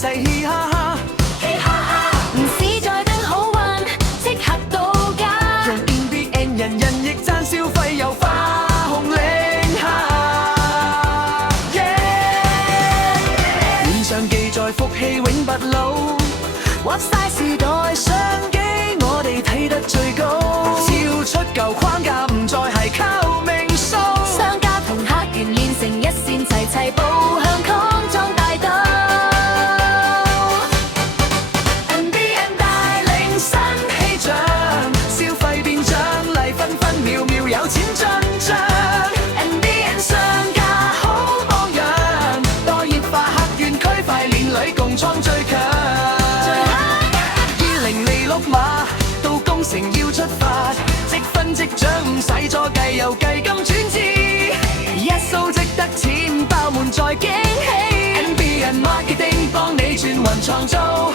細嘻哈哈，市再登好運，即刻到家。用 NBN 人人亦讚消費又花紅領下。臉上記載福氣永不老，畫晒時代相機我哋睇得最高，超出舊框架唔再係靠命數。商家同客源連成一線，齊齊步向康莊大道。NBN 帶領新氣象，消費變獎勵，分分秒秒有錢進帳。NBN 商家好榜樣，多元化客源區塊鏈裏共創最強。20利綠碼到工程要出發，積分積獎唔使再計，又計金轉字，一掃值得錢，爆滿再驚喜。NBN Marketing 幫你轉運創造。